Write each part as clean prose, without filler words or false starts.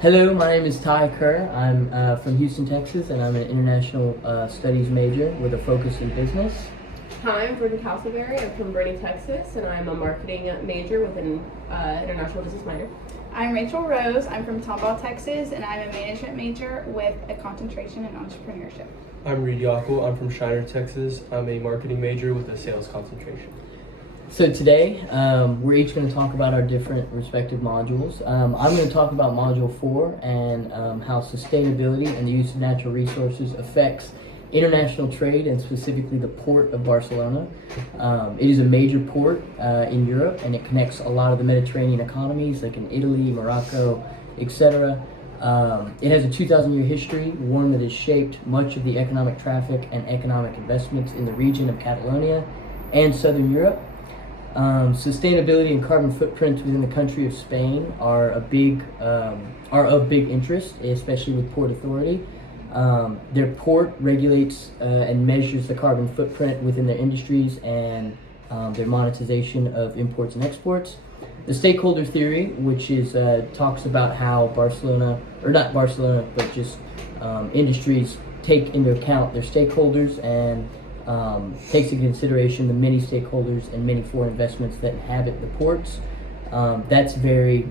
Hello, my name is Ty Kerr. I'm from Houston, Texas, and I'm an international studies major with a focus in business. Hi, I'm Brittany Castleberry. I'm from Brittany, Texas, and I'm a marketing major with an international business minor. I'm Rachel Rose. I'm from Tomball, Texas, and I'm a management major with a concentration in entrepreneurship. I'm Reed Yockel. I'm from Shiner, Texas. I'm a marketing major with a sales concentration. So today, we're each going to talk about our different respective modules. I'm going to talk about Module 4 and how sustainability and the use of natural resources affects international trade and specifically the port of Barcelona. It is a major port in Europe, and it connects a lot of the Mediterranean economies like in Italy, Morocco, etc. It has a 2,000-year history, one that has shaped much of the economic traffic and economic investments in the region of Catalonia and Southern Europe. Sustainability and carbon footprints within the country of Spain are of big interest, especially with Port Authority. Their port regulates and measures the carbon footprint within their industries and their monetization of imports and exports. The stakeholder theory, which is talks about how Barcelona, or not Barcelona, but just industries take into account their stakeholders and takes into consideration the many stakeholders and many foreign investments that inhabit the ports. That's very,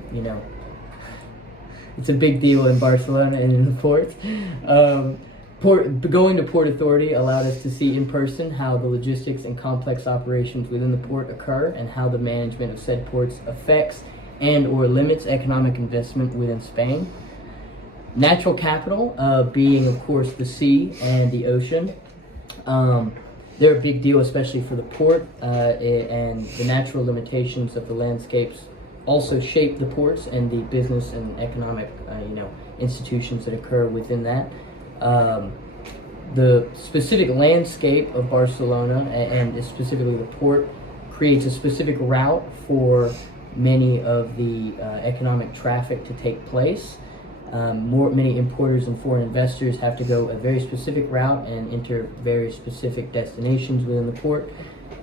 it's a big deal in Barcelona and in the ports. Going to Port Authority allowed us to see in person how the logistics and complex operations within the port occur and how the management of said ports affects and or limits economic investment within Spain. Natural capital, being of course the sea and the ocean. They're a big deal, especially for the port, and the natural limitations of the landscapes also shape the ports and the business and economic, institutions that occur within that. The specific landscape of Barcelona and specifically the port creates a specific route for many of the economic traffic to take place. Many importers and foreign investors have to go a very specific route and enter very specific destinations within the port.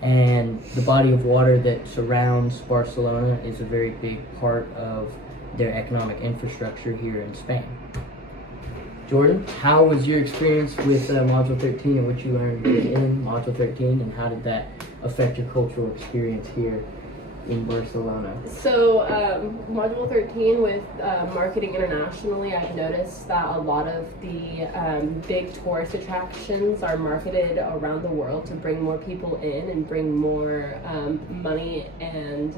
And the body of water that surrounds Barcelona is a very big part of their economic infrastructure here in Spain. Jordan, how was your experience with Module 13 and what you learned in Module 13, and how did that affect your cultural experience here in Barcelona? So, Module 13 with marketing internationally, I've noticed that a lot of the big tourist attractions are marketed around the world to bring more people in and bring more money and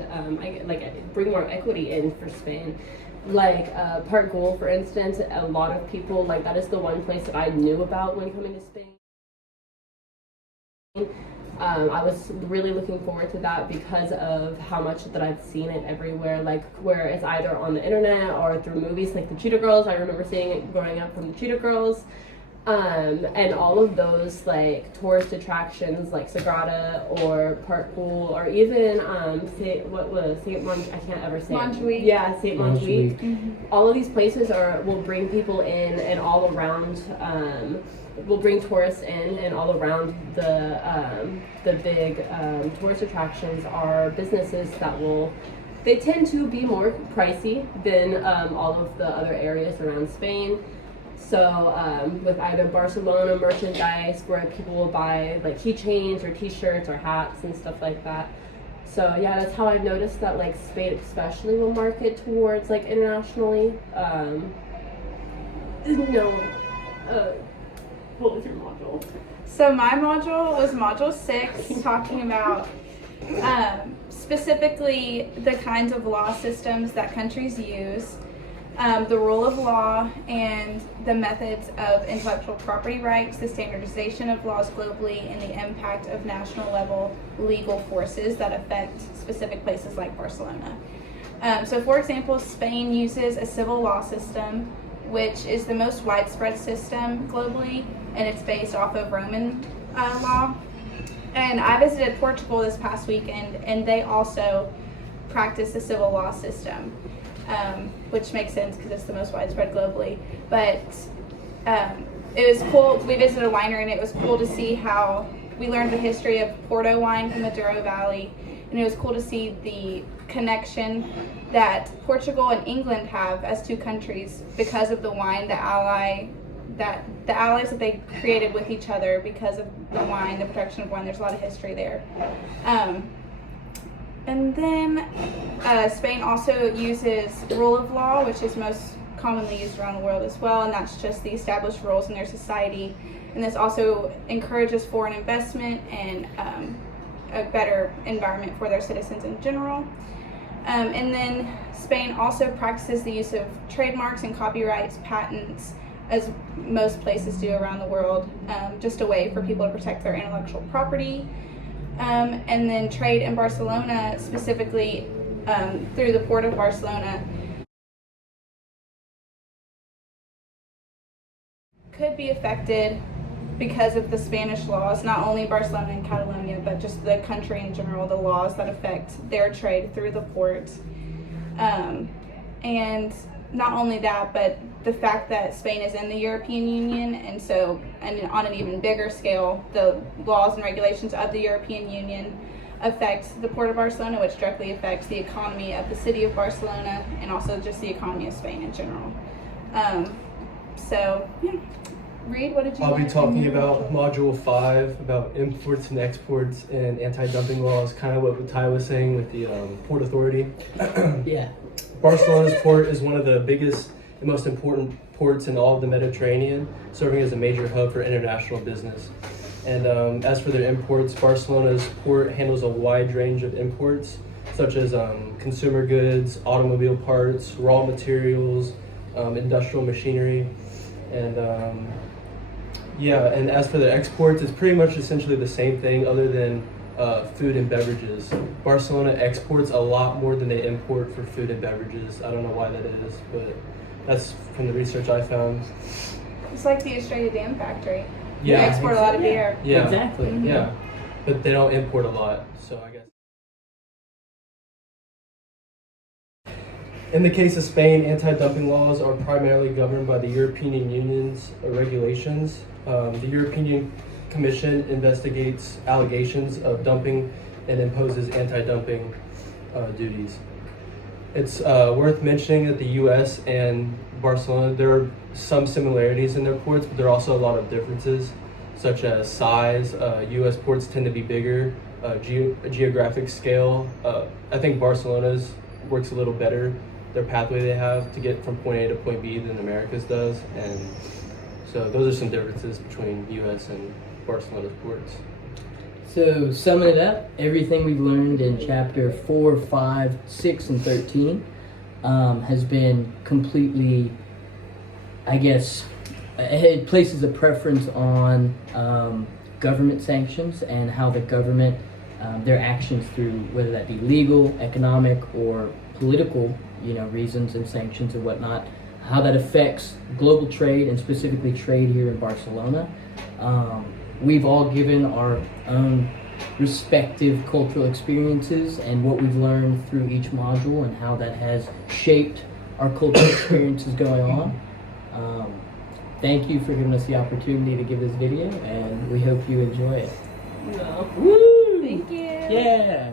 bring more equity in for Spain. Like Park Güell, for instance, a lot of people, that is the one place that I knew about when coming to Spain. I was really looking forward to that because of how much that I've seen it everywhere, where it's either on the internet or through movies like the Cheetah Girls. I remember seeing it growing up from the Cheetah Girls. And all of those tourist attractions like Sagrada or Park Güell or even Saint Montjuic. Yeah, Saint Montjuic. Mm-hmm. All of these places will bring people in, and all around will bring tourists in, and all around the big tourist attractions are businesses they tend to be more pricey than all of the other areas around Spain. So with either Barcelona merchandise where people will buy keychains or t-shirts or hats and stuff like that. So yeah, that's how I've noticed that Spain especially will market towards internationally. What was your module? So my module was Module 6, talking about specifically the kinds of law systems that countries use, the rule of law and the methods of intellectual property rights, the standardization of laws globally, and the impact of national level legal forces that affect specific places like Barcelona. So for example, Spain uses a civil law system, which is the most widespread system globally, and it's based off of Roman law. And I visited Portugal this past weekend, and they also practice the civil law system. Which makes sense because it's the most widespread globally. But it was cool. We visited a winery, and it was cool to see how we learned the history of Porto wine from the Douro Valley, and it was cool to see the connection that Portugal and England have as two countries because of the wine, the allies that they created with each other because of the wine, the production of wine. There's a lot of history there. And then Spain also uses rule of law, which is most commonly used around the world as well, and that's just the established rules in their society. And this also encourages foreign investment and a better environment for their citizens in general. And then Spain also practices the use of trademarks and copyrights, patents, as most places do around the world, just a way for people to protect their intellectual property. And then trade in Barcelona, specifically through the port of Barcelona, could be affected because of the Spanish laws, not only Barcelona and Catalonia, but just the country in general, the laws that affect their trade through the port. And not only that, but the fact that Spain is in the European Union, and so, and on an even bigger scale, the laws and regulations of the European Union affect the Port of Barcelona, which directly affects the economy of the city of Barcelona and also just the economy of Spain in general. So, yeah. Reed, what did you I'll be learn? talking about Module 5, about imports and exports and anti-dumping laws, kind of what Ty was saying with the Port Authority. Yeah. Barcelona's port is one of the biggest and most important ports in all of the Mediterranean, serving as a major hub for international business. And as for their imports, Barcelona's port handles a wide range of imports, such as consumer goods, automobile parts, raw materials, industrial machinery, and and as for the exports, it's pretty much essentially the same thing other than food and beverages. Barcelona exports a lot more than they import for food and beverages. I don't know why that is, but that's from the research I found. It's like the Australia Dam factory. Yeah. They export a lot of beer. Yeah, Exactly. Mhm. yeah, but they don't import a lot, so I guess. In the case of Spain, anti-dumping laws are primarily governed by the European Union's regulations. The European Commission investigates allegations of dumping and imposes anti-dumping duties. It's worth mentioning that the U.S. and Barcelona, there are some similarities in their ports, but there are also a lot of differences, such as size. U.S. ports tend to be bigger, geographic scale. I think Barcelona's works a little better, their pathway they have to get from point A to point B than America's does. And so those are some differences between U.S. and Barcelona's ports. So, summing it up, everything we've learned in chapter 4, 5, 6, and 13 has been completely, I guess, it places a preference on government sanctions and how the government, their actions through whether that be legal, economic, or political, reasons and sanctions and whatnot, how that affects global trade and specifically trade here in Barcelona. We've all given our own respective cultural experiences and what we've learned through each module and how that has shaped our cultural experiences going on. Thank you for giving us the opportunity to give this video, and we hope you enjoy it. No. Woo! Thank you. Yeah!